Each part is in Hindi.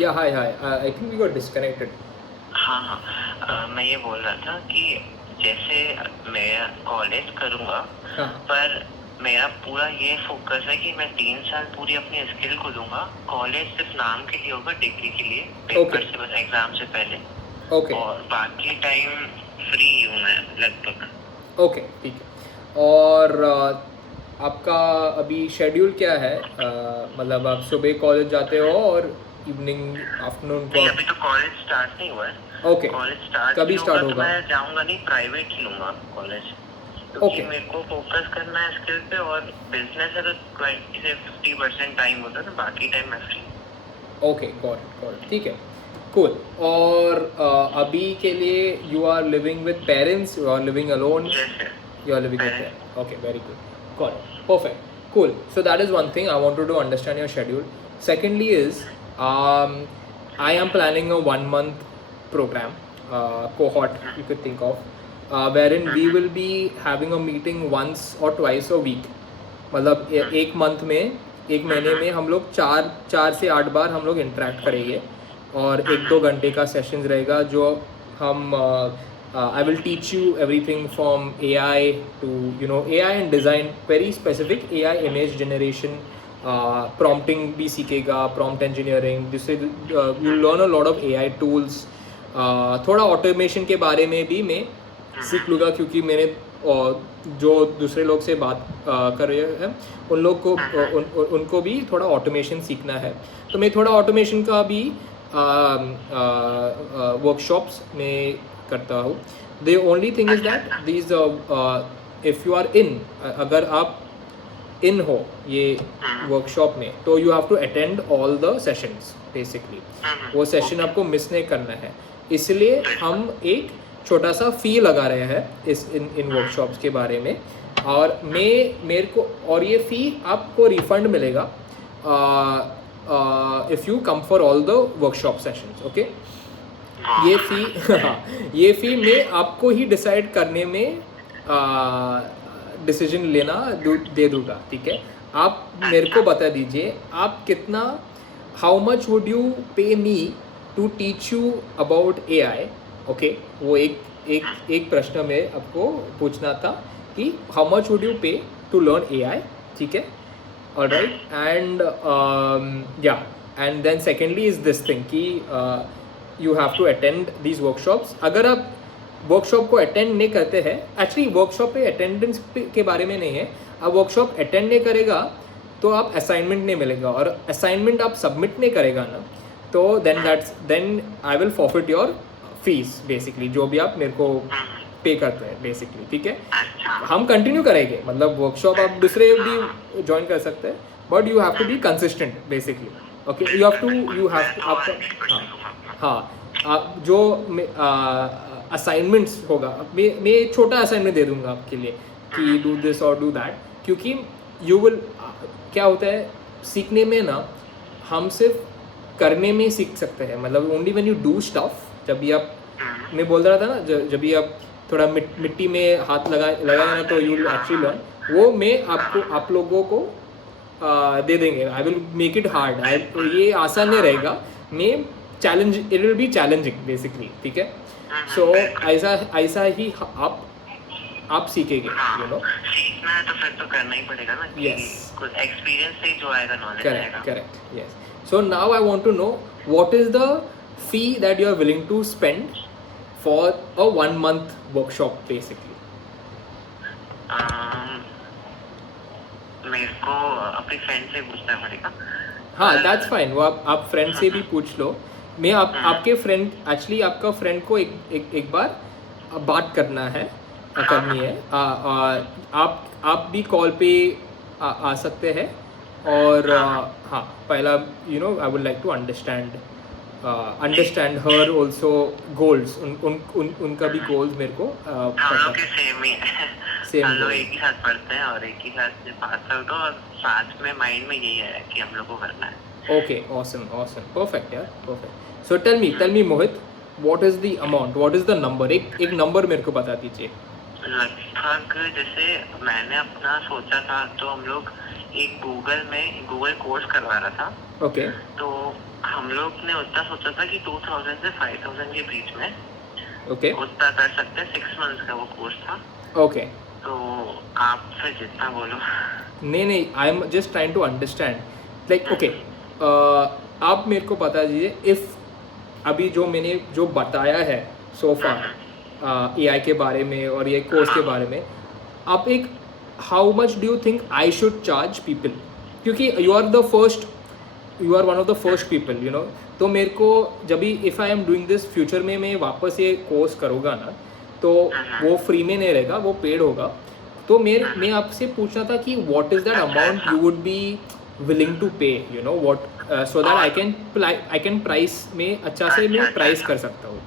या hi hi, I think we got disconnected. हाँ हाँ मैं ये बोल रहा था कि जैसे मैं कॉलेज करूँगा हाँ पर मेरा पूरा ये फोकस है कि मैं 3 साल पूरी अपनी स्किल को दूंगा. कॉलेज सिर्फ नाम के लिए होगा, डिग्री के लिए, पेपर से बस एग्जाम से पहले. ओके और बाकी टाइम फ्री हूँ मैं लगभग. ओके ठीक है. और आपका अभी शेड्यूल क्या है? मतलब आप सुबह कॉलेज जाते हो और इवनिंग आफ्टरनून को नहीं, आप. अभी तो कॉलेज स्टार्ट नहीं हुआ है. ओके, कॉलेज स्टार्ट कभी नहीं स्टार्ट होगा तो होगा? मैं जाऊंगा नहीं, प्राइवेट ही लूंगा कॉलेज. क्योंकि ओके मेरे को फोकस करना है स्किल पे, और बिजनेस है तो 20 से 50% टाइम होता है ना, बाकी टाइम मैं फ्री. ओके, गॉट इट, ठीक है. कूल. और अभी के लिए you are living with parents, you are living alone? जैसे You are living with parents. parents. Okay, very good. Got it. Perfect. Cool. So that is one thing I wanted to understand your schedule. Secondly is, um, I am planning a 1 month program, cohort you could think of, wherein we will be having a meeting once or twice a week. मतलब एक मंथ में, एक महीने में हम लोग 4 से 8 बार हम लोग इंटरेक्ट करेंगे. और 1-2 घंटे का सेशंस रहेगा जो हम I will teach you everything from AI to AI and design, very specific AI image generation, prompting भी सीखेगा, prompt engineering, जिससे you'll learn a lot of AI tools. थोड़ा automation के बारे में भी मैं सीख लूँगा क्योंकि मैंने जो दूसरे लोग से बात कर रहे हैं उन लोग को उनको भी थोड़ा ऑटोमेशन सीखना है. तो मैं थोड़ा ऑटोमेशन का भी वर्कशॉप्स में करता हूँ. The only thing is that these if you are in, अगर आप इन हो ये वर्कशॉप में तो you have to attend all the sessions basically. वो सेशन आपको मिस नहीं करना है. इसलिए हम एक छोटा सा फ़ी लगा रहे हैं इन वर्कशॉप्स के बारे में. और मेरे को, और ये फ़ी आपको रिफंड मिलेगा if you come for all the workshop sessions. Okay, ये फ़ी ये फ़ी मैं आपको ही डिसाइड करने में डिसीजन लेना दे दूँगा. ठीक है, आप मेरे को बता दीजिए आप कितना, how much would you pay me to teach you about AI. Okay, वो एक प्रश्न में आपको पूछना था कि how much would you pay to learn AI. ठीक है, alright. And yeah, and then secondly is this thing कि you have to attend these workshops. अगर आप वर्कशॉप को अटेंड नहीं करते हैं, एक्चुअली वर्कशॉप पे अटेंडेंस के बारे में नहीं है, आप वर्कशॉप अटेंड नहीं करेगा तो आप असाइनमेंट नहीं मिलेगा, और असाइनमेंट आप सबमिट नहीं करेगा ना तो then I will forfeit your fees basically, जो भी आप मेरे को पे करते हैं बेसिकली. ठीक है, हम कंटिन्यू करेंगे, मतलब वर्कशॉप आप दूसरे भी ज्वाइन कर सकते हैं, but you have to be consistent basically. Okay, you have to आपका, हाँ आप जो असाइनमेंट्स होगा, मैं छोटा असाइनमेंट दे दूंगा आपके लिए कि डू दिस और डू दैट. क्योंकि यू विल, क्या होता है सीखने में ना, हम सिर्फ करने में सीख सकते हैं. मतलब only when you do stuff, जब भी आप, मैं बोल रहा था ना, जब भी आप थोड़ा मिट्टी में हाथ लगाए ना तो यू विल एक्चुअली लर्न. वो मैं आपको, आप लोगों को दे देंगे. I will make it hard. ये आसान नहीं रहेगा, मैं challenge, it will be challenging basically. ठीक है, सो ऐसा ही आप सीखेंगे, यू नो. सीखना है तो फिर तो करना ही पड़ेगा ना कि Yes. कुछ एक्सपीरियंस से जो आएगा नॉलेज आएगा. Correct, yes. So now I want to know, what is the fee that you are willing to spend for a 1 month workshop basically? मेरे को अपनी फ्रेंड से पूछना पड़ेगा. हाँ, that's fine. वो आप फ्रेंड से भी पूछ लो. मैं आपके फ्रेंड, एक्चुअली आपका फ्रेंड को एक बार बात करना है, करनी है. आप भी कॉल पे आ सकते हैं. और हाँ, पहला I would like to understand her also goals. उनका भी गोल्स मेरे को हम लोग के सेम ही है. Same हम लोग goals. एक ही साथ पढ़ते हैं और एक ही साथ पास आउट हो, और साथ में माइंड में यही है कि हम लोग को करना है. Okay, awesome, perfect, yeah, perfect. So tell me Mohit, what is the amount, what is the number? एक नंबर मेरे को बता दीजिए. लगभग जैसे मैंने अपना सोचा था तो हम लोग एक गूगल कोर्स करवा रहा था. Okay. तो हम लोग ने उतना सोचा था कि 2000 से 5000 के बीच में ओके उतना कर सकते हैं। 6 मंथ्स का वो कोर्स था। ओके तो आप फिर जितना बोलो। नहीं, I am just trying to understand like okay, आप मेरे को बता दीजिए इफ़ अभी जो मैंने जो बताया है सो फार AI के बारे में और ये कोर्स के बारे में, आप एक how much do you think I should charge people, क्योंकि you are one of the first people you know. तो मेरे को जब भी if I am doing this future में मैं वापस ये कोर्स करूँगा ना, तो वो फ्री में नहीं रहेगा, वो पेड होगा। तो मैं आपसे पूछना था कि what is that amount you would be willing to pay, you know what, so that I can price में अच्छा से मैं प्राइस कर सकता हूँ।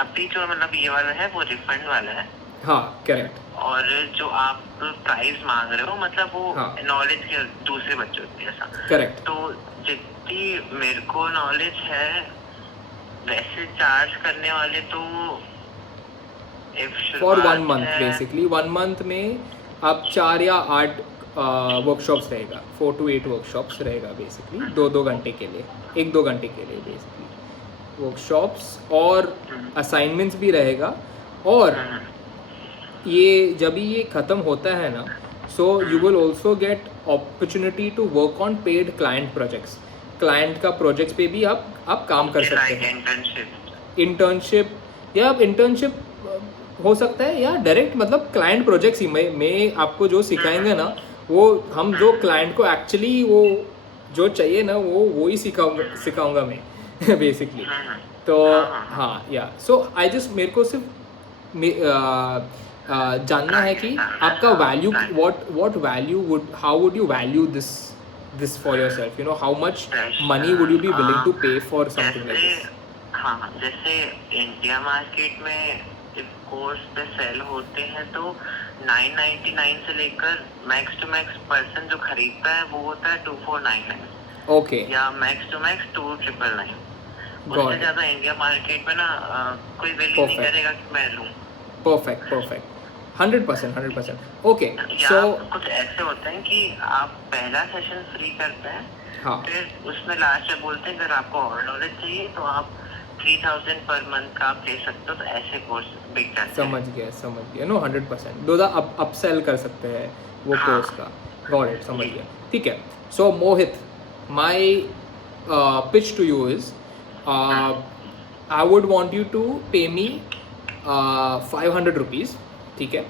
अभी जो मतलब ये वाला है वो रिफंड वाला है। हाँ करेक्ट। और जो आप प्राइस मांग रहे हो मतलब वो हाँ। नॉलेज के दूसरे बच्चों की ऐसा। करेक्ट। तो जितनी मेरे को नॉलेज है वैसे चार्ज करने वाले तो फॉर 1 मंथ बेसिकली 1 मंथ में आप 4 या 8 वर्कशॉप्स रहेगा, 4 to 8 वर्कशॉप्स रहेगा बेसिकली, 2 घंटे के लिए, 1-2 घंटे के लिए बेसिकली वर्कशॉप्स, और असाइनमेंट्स भी रहेगा। और ये जब ये ख़त्म होता है ना, so you will also get opportunity to work on paid client projects. Client का प्रोजेक्ट्स पे भी आप काम कर सकते हैं। इंटर्नशिप या आप इंटर्नशिप हो सकता है या डायरेक्ट मतलब क्लाइंट प्रोजेक्ट्स ही मैं आपको जो सिखाएंगे ना, वो हम जो क्लाइंट को एक्चुअली वो जो चाहिए ना वो ही सिखाऊंगा मैं बेसिकली। तो हाँ या सो आई जस्ट मेरे को सिर्फ जानना है कि आपका value what value would how would you value this for yourself, you know how much money would you be willing to pay for something like this. हाँ जैसे इंडिया मार्केट में कोर्स पे सेल होते हैं तो 999 से लेकर मैक्स टू मैक्स पर्सन जो खरीदता है वो होता है 2499। ओके। या मैक्स टू मैक्स 2999। उससे ज़्यादा इंडिया मार्केट में ना कोई वैल्यू नहीं करेगा कि मैं लूँ। परफेक्ट 100%। ओके सो कुछ ऐसे होते हैं कि आप पहला सेशन फ्री करते हैं, हाँ, फिर उसमें लास्ट में बोलते हैं अगर आपको और नॉलेज चाहिए तो आप 3000 पर मंथ का आप ले सकते हो। तो ऐसे कोर्स बिक जाते हैं। समझ गया नो 100%। दो अपसेल कर सकते हैं वो कोर्स का। गॉट इट, समझ गया, ठीक है। So Mohit, my pitch to you is I would want you to pay me 500 rupees, ठीक है,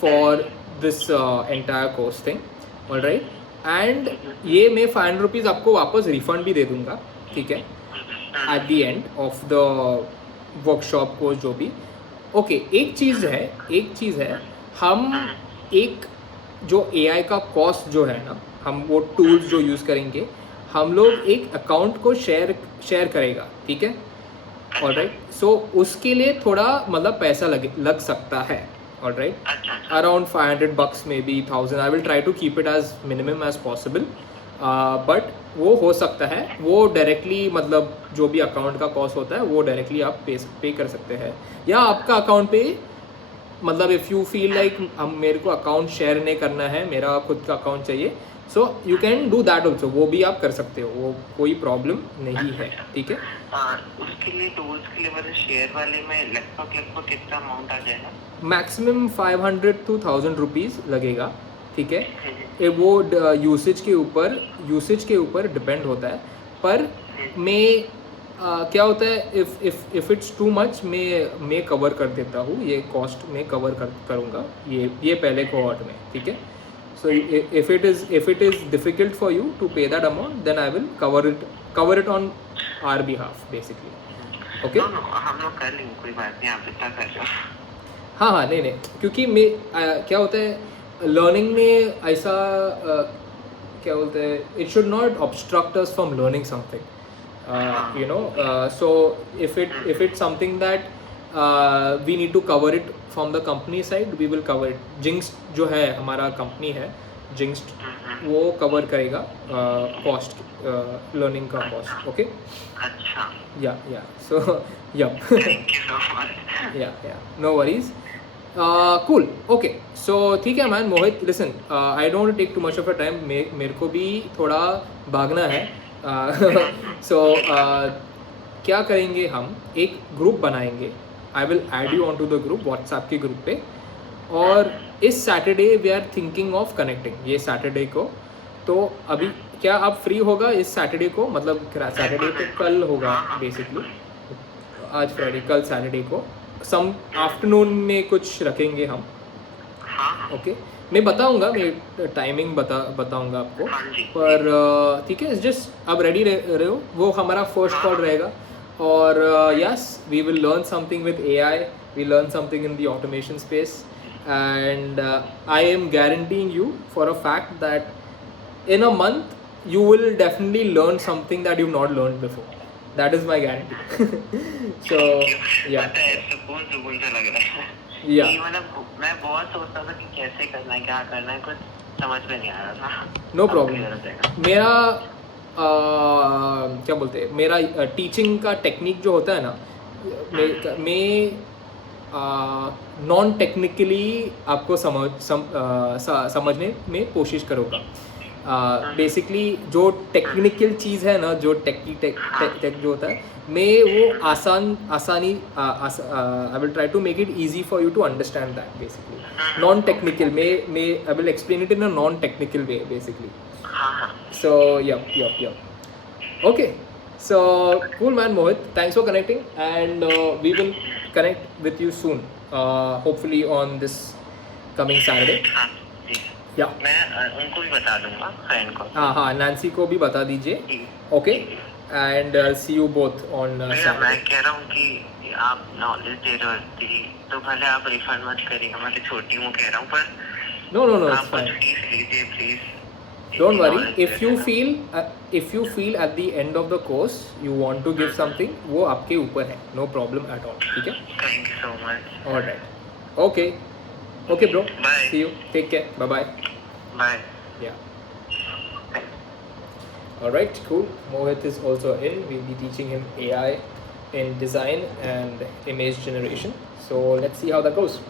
for this entire course thing, all right. And ये मैं 500 रुपीज़ आपको वापस रिफंड भी दे दूंगा, ठीक है, at the end of the workshop course जो भी। ओके, एक चीज़ है, हम एक जो AI का कॉस्ट जो है ना, हम वो टूल्स जो यूज़ करेंगे, हम लोग एक अकाउंट को शेयर करेगा, ठीक है, ऑल राइट। सो उसके लिए थोड़ा मतलब पैसा लग सकता है, all right, around $500 maybe 1000। I will try to keep it as minimum as possible, but वो हो सकता है, वो डायरेक्टली मतलब जो भी अकाउंट का कॉस्ट होता है वो डायरेक्टली आप पे कर सकते हैं, या आपका अकाउंट पे मतलब इफ़ यू फील लाइक हम मेरे को अकाउंट शेयर नहीं करना है, मेरा खुद का अकाउंट चाहिए, so you can do that also, वो भी आप कर सकते हो, वो कोई प्रॉब्लम नहीं है, ठीक है। उसके लिए टूल्स के लिए वाले शेयर वाले में लगभग कितना अमाउंट आ जाएगा? मैक्सिमम 500 to 1000 रुपीज़ लगेगा, ठीक है। ये वो यूसेज के ऊपर डिपेंड होता है, पर मैं क्या होता है इफ़ इट्स टू मच मैं कवर कर देता हूँ, ये कॉस्ट मैं कवर करूँगा ये पहले कोहॉर्ट में, ठीक है। So if it is difficult for you to pay that amount, then I will cover it on our behalf basically, okay. हम लोग कर लेंगे, कोई बात नहीं, आप इतना कर लो। हाँ, नहीं, क्योंकि मैं क्या होता है लर्निंग में ऐसा क्या बोलते हैं, it should not obstruct us from learning something, you know. So if it's something that we need to cover it from the company side, we will cover it. जिंक्स्ट जो है हमारा कंपनी है, जिंक्स्ट वो कवर करेगा कॉस्ट, लर्निंग का कॉस्ट, ओके। अच्छा, yeah so yup, thank you so much. Yeah no worries, cool, okay. So ठीक है man. Mohit, listen, I don't take too much of a time, मेरे को भी थोड़ा भागना है, सो क्या करेंगे, हम एक ग्रुप बनाएंगे. I will add you on to the group, WhatsApp के ग्रुप पे. और इस Saturday we are thinking of connecting, ये सैटरडे को. तो अभी क्या आप फ्री होगा इस सैटरडे को, मतलब सैटरडे तो कल होगा बेसिकली, आज फ्राइडे, कल सैटरडे को सम आफ्टरनून में कुछ रखेंगे हम. हाँ ओके, मैं बताऊंगा, मैं टाइमिंग बताऊंगा आपको. हाँ जी. पर ठीक है, जस्ट आप रेडी रहे हो. वो हमारा फर्स्ट कॉल रहेगा. और yes, we will learn something with AI, we learn something in the automation space. And I am guaranteeing you for a fact that in a month you will definitely learn something that you've not learned before. That is my guarantee. So yeah. पता है, सुकून सा लग रहा है. Yeah. ये मतलब मैं बहुत सोचता था कि कैसे करना है, क्या करना है, कुछ समझ में नहीं आ रहा था. No अब problem. clear हो जाएगा. मेरा क्या बोलते हैं, मेरा टीचिंग का टेक्निक जो होता है ना, मैं नॉन टेक्निकली आपको समझने में कोशिश करूँगा. बेसिकली जो टेक्निकल चीज़ है ना, जो टेक जो होता है, मैं वो आसानी I will try to make it easy for you to understand that. Basically non technical में I will explain it in a non technical way basically. हाँ. So yup. Okay, so cool man, Mohit. Thanks for connecting, and we will connect with you soon. Hopefully on this coming Saturday. हाँ जी. Yeah. मैं उनको भी बता दूंगा, फ्रेंड को. हाँ, नैन्सी को भी बता दीजिए. Okay, and I'll see you both on भैया Saturday. मैं कह रहा हूँ कि आप नॉलेज दे रहे हो तो भले आप रिफंड मत करिएगा, मैं तो छोटी हूँ कह रहा हूँ, पर No, it's आप fine. कुछ फीस लीजिए please. Don't worry. If you feel at the end of the course you want to give something, वो आपके ऊपर है. No problem at all. ठीक है? Thank you so much. Alright. Okay, bro. Bye. See you. Take care. Bye. Bye. Yeah. Alright, cool. Mohit is also in. We'll be teaching him AI in design and image generation. So let's see how that goes.